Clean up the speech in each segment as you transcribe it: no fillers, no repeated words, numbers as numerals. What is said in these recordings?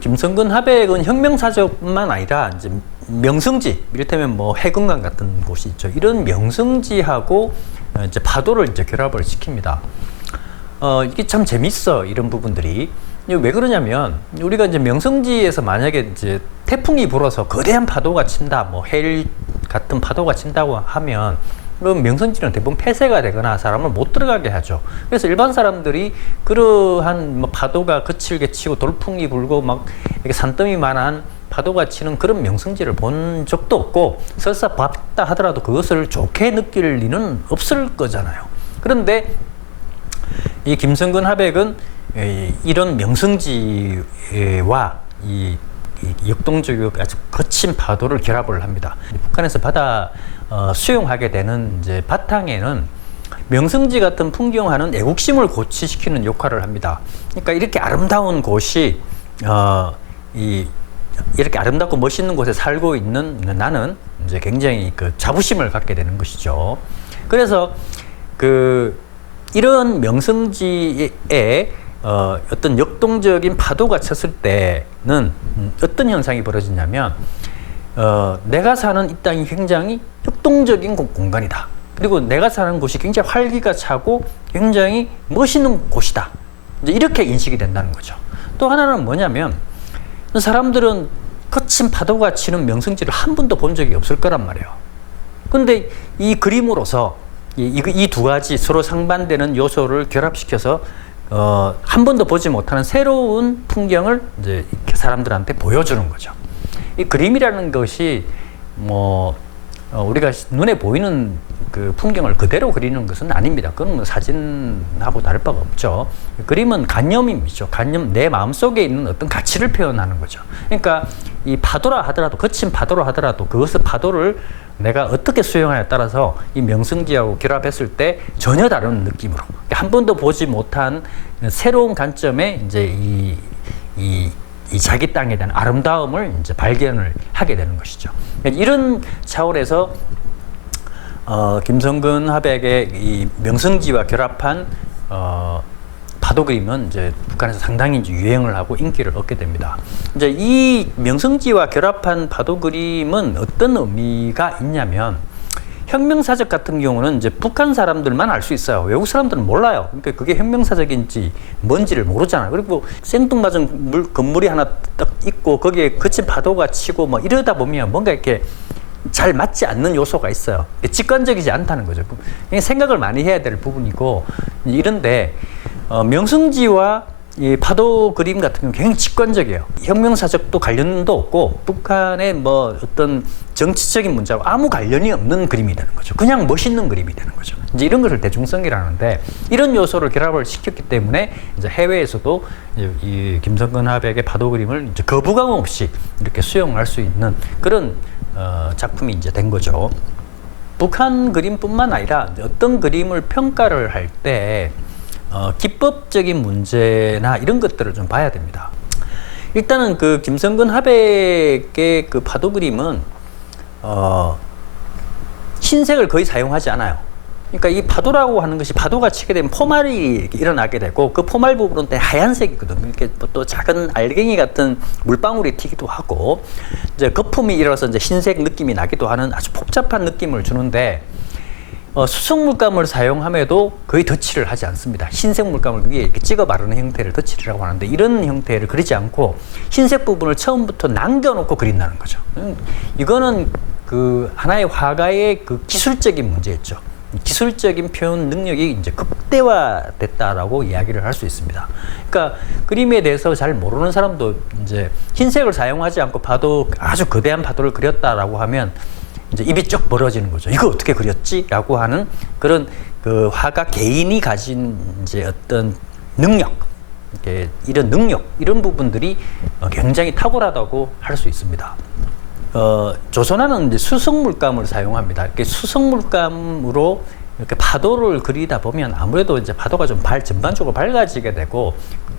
김성근 하백은 혁명사적뿐만 아니라 이제 명성지, 이를테면 뭐 해금강 같은 곳이 있죠. 이런 명성지하고 이제 파도를 이제 결합을 시킵니다. 이게 참 재밌어, 이런 부분들이. 왜 그러냐면, 우리가 이제 명성지에서 만약에 이제 태풍이 불어서 거대한 파도가 친다, 뭐 해일 같은 파도가 친다고 하면, 그럼 명성지는 대부분 폐쇄가 되거나 사람을 못 들어가게 하죠. 그래서 일반 사람들이 그러한 뭐 파도가 거칠게 치고 돌풍이 불고 막 이렇게 산더미만한 파도가 치는 그런 명성지를 본 적도 없고, 설사 봤다 하더라도 그것을 좋게 느낄 리는 없을 거잖아요. 그런데 이 김성근 하백은 이런 명성지와 이 역동적이고 아주 거친 파도를 결합을 합니다. 북한에서 바다 수용하게 되는 이제 바탕에는 명성지 같은 풍경화는 애국심을 고취시키는 역할을 합니다. 그러니까 이렇게 아름다운 곳이 이렇게 아름답고 멋있는 곳에 살고 있는 나는 이제 굉장히 그 자부심을 갖게 되는 것이죠. 그래서 이런 명성지에 어떤 역동적인 파도가 쳤을 때는 어떤 현상이 벌어지냐면, 내가 사는 이 땅이 굉장히 역동적인 공간이다. 그리고 내가 사는 곳이 굉장히 활기가 차고 굉장히 멋있는 곳이다. 이제 이렇게 인식이 된다는 거죠. 또 하나는 뭐냐면, 사람들은 거친 파도가 치는 명성지를 한 번도 본 적이 없을 거란 말이에요. 근데 이 그림으로서 이 두 가지 서로 상반되는 요소를 결합시켜서 한 번도 보지 못하는 새로운 풍경을 이제 사람들한테 보여주는 거죠. 이 그림이라는 것이 우리가 눈에 보이는 그 풍경을 그대로 그리는 것은 아닙니다. 그건 뭐 사진하고 다를 바가 없죠. 그림은 관념이죠. 관념, 내 마음속에 있는 어떤 가치를 표현하는 거죠. 그러니까 이 파도라 하더라도, 거친 파도라 하더라도 그것의 파도를 내가 어떻게 수용하냐에 따라서 이 명성지하고 결합했을 때 전혀 다른 느낌으로, 한 번도 보지 못한 새로운 관점에 이제 이 자기 땅에 대한 아름다움을 이제 발견을 하게 되는 것이죠. 이런 차원에서 김성근 하백의 이 명성지와 결합한 파도 그림은 이제 북한에서 상당히 이제 유행을 하고 인기를 얻게 됩니다. 이제 이 명성지와 결합한 파도 그림은 어떤 의미가 있냐면, 혁명사적 같은 경우는 이제 북한 사람들만 알 수 있어요. 외국 사람들은 몰라요. 그러니까 그게 혁명사적인지 뭔지를 모르잖아요. 그리고 생뚱맞은 건물이 하나 딱 있고 거기에 거친 파도가 치고 뭐 이러다 보면 뭔가 이렇게 잘 맞지 않는 요소가 있어요. 직관적이지 않다는 거죠. 생각을 많이 해야 될 부분이고, 이런데 명성지와 이 파도 그림 같은 경우는 굉장히 직관적이에요. 혁명사적도 관련도 없고 북한의 뭐 어떤 정치적인 문제하고 아무 관련이 없는 그림이 되는 거죠. 그냥 멋있는 그림이 되는 거죠. 이제 이런 것을 대중성이라는데, 이런 요소를 결합을 시켰기 때문에 이제 해외에서도 이제 이 김성근 하백의 파도 그림을 이제 거부감 없이 이렇게 수용할 수 있는 그런 작품이 이제 된 거죠. 북한 그림뿐만 아니라 어떤 그림을 평가를 할 때 기법적인 문제나 이런 것들을 좀 봐야 됩니다. 일단은 그 김성근 하백의 그 파도 그림은 흰색을 거의 사용하지 않아요. 그러니까 이 파도라고 하는 것이, 파도가 치게 되면 포말이 일어나게 되고, 그 포말 부분은 또 하얀색이거든요. 이렇게 또 작은 알갱이 같은 물방울이 튀기도 하고, 이제 거품이 일어서 이제 흰색 느낌이 나기도 하는 아주 복잡한 느낌을 주는데, 수성 물감을 사용함에도 거의 덧칠을 하지 않습니다. 흰색 물감을 위에 이렇게 찍어 바르는 형태를 덧칠이라고 하는데, 이런 형태를 그리지 않고 흰색 부분을 처음부터 남겨놓고 그린다는 거죠. 이거는 그 하나의 화가의 그 기술적인 문제였죠. 기술적인 표현 능력이 이제 극대화됐다라고 이야기를 할 수 있습니다. 그러니까 그림에 대해서 잘 모르는 사람도 이제 흰색을 사용하지 않고 아주 거대한 파도를 그렸다라고 하면 이제 입이 쩍 벌어지는 거죠. 이거 어떻게 그렸지? 라고 하는 그런 그 화가 개인이 가진 이제 어떤 능력, 이런 능력, 이런 부분들이 굉장히 탁월하다고 할 수 있습니다. 조선화는 이제 수성물감을 사용합니다. 이렇게 수성물감으로 이렇게 파도를 그리다 보면 아무래도 이제 파도가 좀 전반적으로 밝아지게 되고,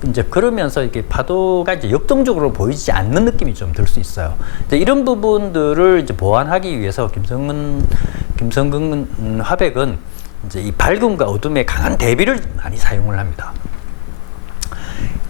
이제 그러면서 이렇게 파도가 이제 역동적으로 보이지 않는 느낌이 좀 들 수 있어요. 이제 이런 부분들을 이제 보완하기 위해서 김성근 김성근 화백은 이제 이 밝음과 어둠의 강한 대비를 많이 사용을 합니다.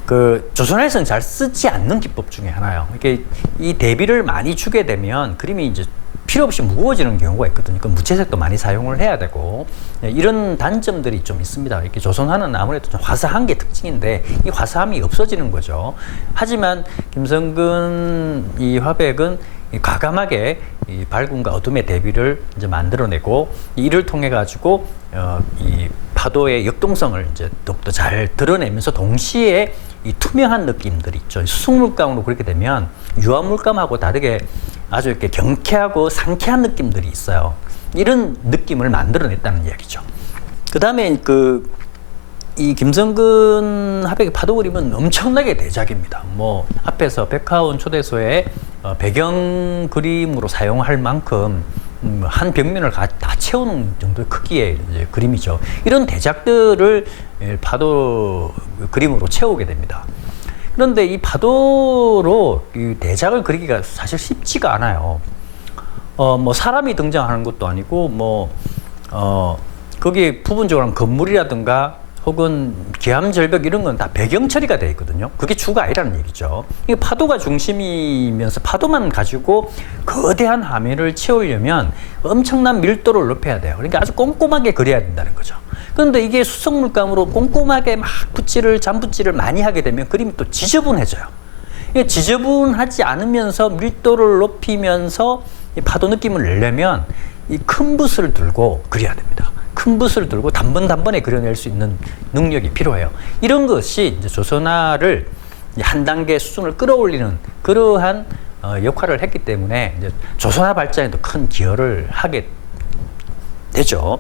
그 조선에서는 잘 쓰지 않는 기법 중에 하나요. 이게 이 대비를 많이 주게 되면 그림이 이제 필요 없이 무거워지는 경우가 있거든요. 그 무채색도 많이 사용을 해야 되고 이런 단점들이 좀 있습니다. 이렇게 조선화는 아무래도 좀 화사한 게 특징인데 이 화사함이 없어지는 거죠. 하지만 김성근 이 화백은 과감하게 이 밝음과 어둠의 대비를 이제 만들어내고 이를 통해 가지고 이 파도의 역동성을 이제 더욱더 잘 드러내면서 동시에 이 투명한 느낌들이 있죠. 수성물감으로 그렇게 되면 유화물감하고 다르게 아주 이렇게 경쾌하고 상쾌한 느낌들이 있어요. 이런 느낌을 만들어냈다는 이야기죠. 그 다음에 이 김성근 화백의 파도 그림은 엄청나게 대작입니다. 뭐 앞에서 백화원 초대소의 배경 그림으로 사용할 만큼 한 벽면을 다 채우는 정도의 크기의 이제 그림이죠. 이런 대작들을 파도 그림으로 채우게 됩니다. 그런데 이 파도로 이 대작을 그리기가 사실 쉽지가 않아요. 뭐 사람이 등장하는 것도 아니고 거기에 부분적으로 건물이라든가 혹은 기암절벽 이런 건 다 배경 처리가 되어 있거든요. 그게 주가 아니라는 얘기죠. 이게 파도가 중심이면서 파도만 가지고 거대한 화면을 채우려면 엄청난 밀도를 높여야 돼요. 그러니까 아주 꼼꼼하게 그려야 된다는 거죠. 그런데 이게 수성물감으로 꼼꼼하게 막 잔붓질을 많이 하게 되면 그림이 또 지저분해져요. 이게 지저분하지 않으면서 밀도를 높이면서 이 파도 느낌을 내려면 이 큰 붓을 들고 그려야 됩니다. 큰 붓을 들고 단번에 그려낼 수 있는 능력이 필요해요. 이런 것이 이제 조선화를 한 단계 수준을 끌어올리는 그러한 역할을 했기 때문에 이제 조선화 발전에도 큰 기여를 하게 되죠.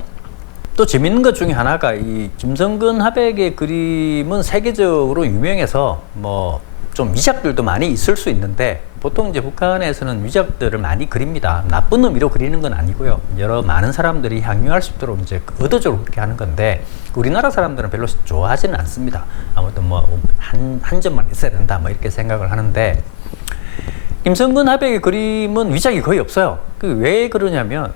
또 재밌는 것 중에 하나가 이 김성근 화백의 그림은 세계적으로 유명해서 뭐 좀 위작들도 많이 있을 수 있는데 보통 이제 북한에서는 위작들을 많이 그립니다. 나쁜 의미로 그리는 건 아니고요. 많은 사람들이 향유할 수 있도록 이제 의도적으로 그렇게 하는 건데 우리나라 사람들은 별로 좋아하지는 않습니다. 아무튼 뭐 한 점만 있어야 된다 뭐 이렇게 생각을 하는데 김성근 화백의 그림은 위작이 거의 없어요. 왜 그러냐면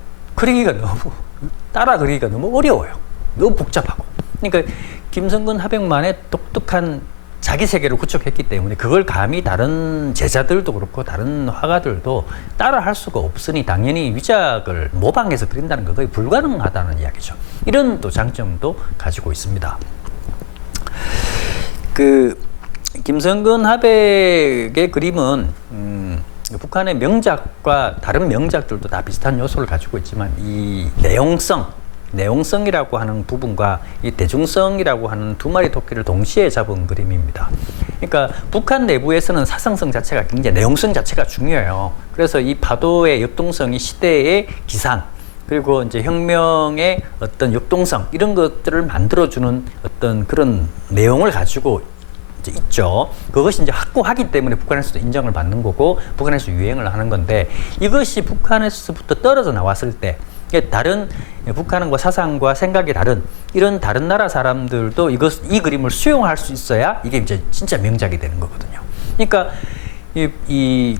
따라 그리기가 너무 어려워요. 너무 복잡하고. 그러니까 김성근 화백만의 독특한 자기 세계를 구축했기 때문에 그걸 감히 다른 제자들도 그렇고 다른 화가들도 따라 할 수가 없으니 당연히 위작을 모방해서 그린다는 거 거의 불가능하다는 이야기죠. 이런 또 장점도 가지고 있습니다. 김성근 화백의 그림은 북한의 명작과 다른 명작들도 다 비슷한 요소를 가지고 있지만 이 내용성이라고 하는 부분과 이 대중성이라고 하는 두 마리 토끼를 동시에 잡은 그림입니다. 그러니까 북한 내부에서는 사상성 자체가 굉장히 내용성 자체가 중요해요. 그래서 이 파도의 역동성이 시대의 기상 그리고 이제 혁명의 어떤 역동성 이런 것들을 만들어주는 어떤 그런 내용을 가지고 이제 있죠. 그것이 이제 확고하기 때문에 북한에서도 인정을 받는 거고 북한에서 유행을 하는 건데 이것이 북한에서부터 떨어져 나왔을 때 다른 북한과 사상과 생각이 다른 이런 다른 나라 사람들도 이 그림을 수용할 수 있어야 이게 이제 진짜 명작이 되는 거거든요. 그러니까 이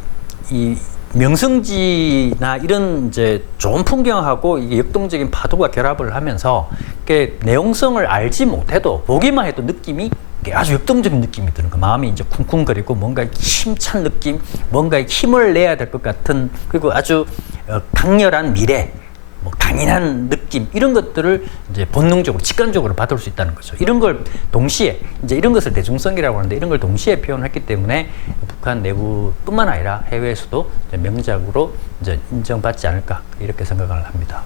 명성지나 이런 이제 좋은 풍경하고 이게 역동적인 파도가 결합을 하면서 이렇게 내용성을 알지 못해도 보기만 해도 느낌이 아주 역동적인 느낌이 드는 거. 마음이 이제 쿵쿵거리고 뭔가 힘찬 느낌, 뭔가 힘을 내야 될 것 같은 그리고 아주 강렬한 미래. 뭐 강인한 느낌 이런 것들을 이제 본능적으로 직관적으로 받을 수 있다는 거죠. 이런 걸 동시에 이제 이런 것을 대중성이라고 하는데 이런 걸 동시에 표현했기 때문에 북한 내부뿐만 아니라 해외에서도 이제 명작으로 이제 인정받지 않을까 이렇게 생각을 합니다.